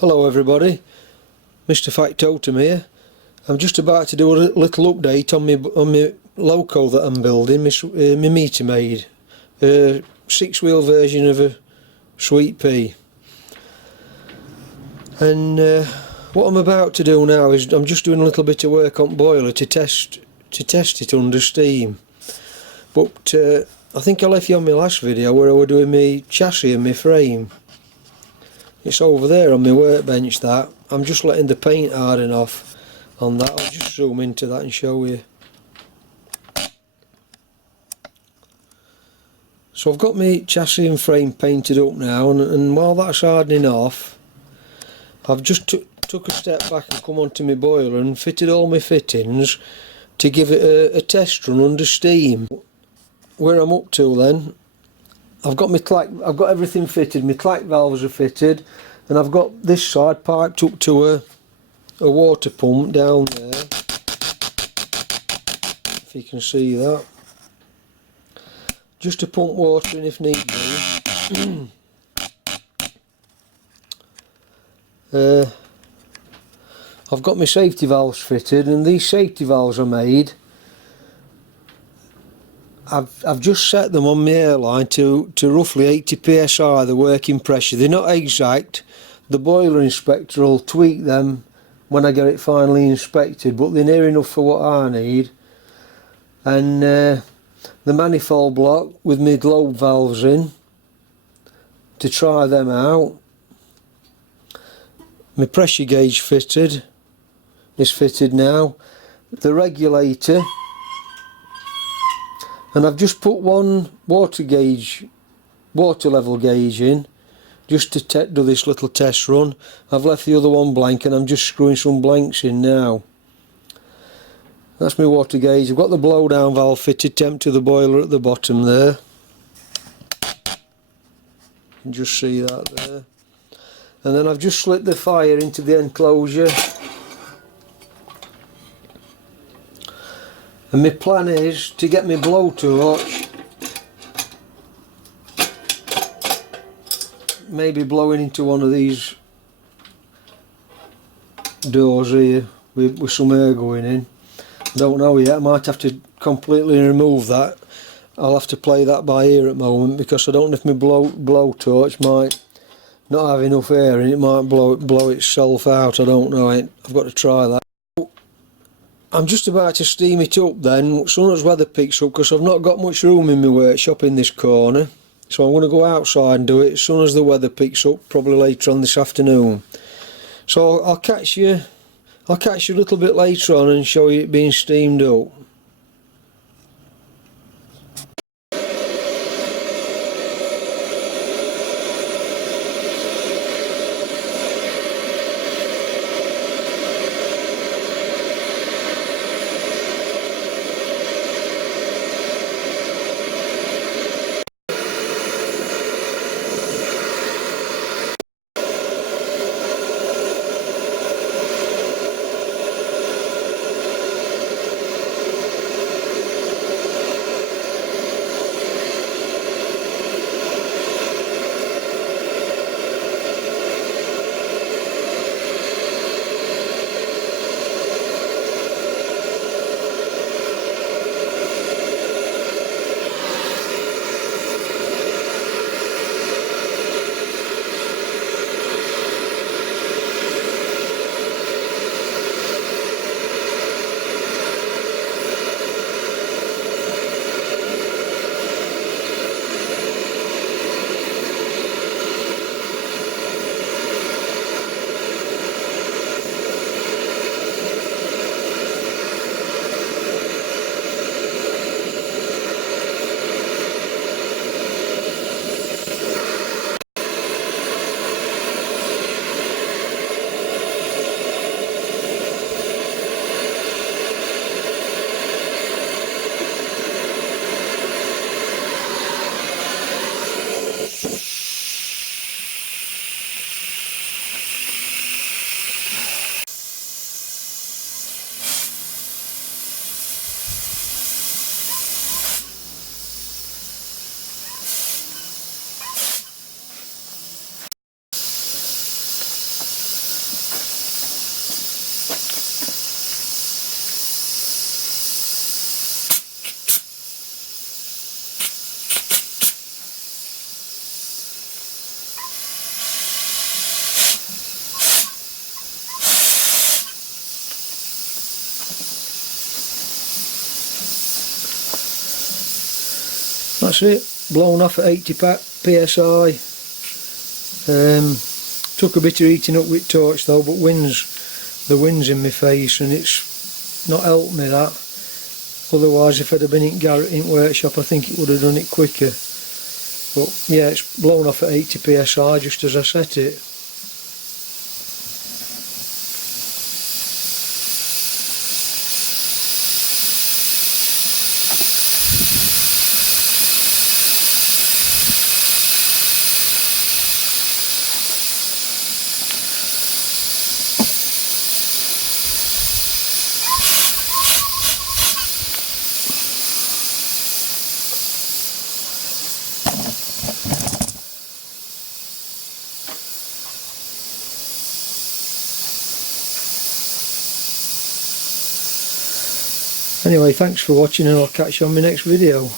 Hello everybody, Mr. Factotum here. I'm just about to do a little update on my Loco that I'm building, my meter maid, 6-wheel version of a sweet pea. And what I'm about to do now is I'm just doing a little bit of work on boiler to test it under steam. But I think I left you on my last video where I was doing my chassis and my frame. It's over there on my workbench that. I'm just letting the paint harden off on that. I'll just zoom into that and show you. So I've got my chassis and frame painted up now, and while that's hardening off, I've just took a step back and come onto my boiler and fitted all my fittings to give it a test run under steam. Where I'm up to then, I've got everything fitted. My clack valves are fitted, and I've got this side piped up to a water pump down there, if you can see that, just to pump water in if need be. I've got my safety valves fitted, and these safety valves are made. I've just set them on my airline to roughly 80 psi, the working pressure. They're not exact. The boiler inspector will tweak them when I get it finally inspected, but they're near enough for what I need. And the manifold block with my globe valves in to try them out. My pressure gauge is fitted now. The regulator. And I've just put one water level gauge in, just to do this little test run. I've left the other one blank, and I'm just screwing some blanks in now. That's my water gauge. I've got the blow down valve fitted to empty the boiler at the bottom there. You can just see that there. And then I've just slit the fire into the enclosure. And my plan is to get my blowtorch, maybe blowing into one of these doors here with some air going in. Don't know yet, I might have to completely remove that. I'll have to play that by ear at the moment, because I don't know if my blowtorch might not have enough air and it might blow itself out. I don't know, I've got to try that. I'm just about to steam it up then, as soon as weather picks up, because I've not got much room in my workshop in this corner. So I'm going to go outside and do it as soon as the weather picks up, probably later on this afternoon. So I'll catch you a little bit later on and show you it being steamed up. that's it, blown off at 80 psi. Took a bit of heating up with torch though, but the wind's in my face and it's not helped me that. Otherwise if I'd have been in Garrett in workshop I think it would have done it quicker. But yeah, it's blown off at 80 psi just as I set it. Anyway, thanks for watching and I'll catch you on my next video.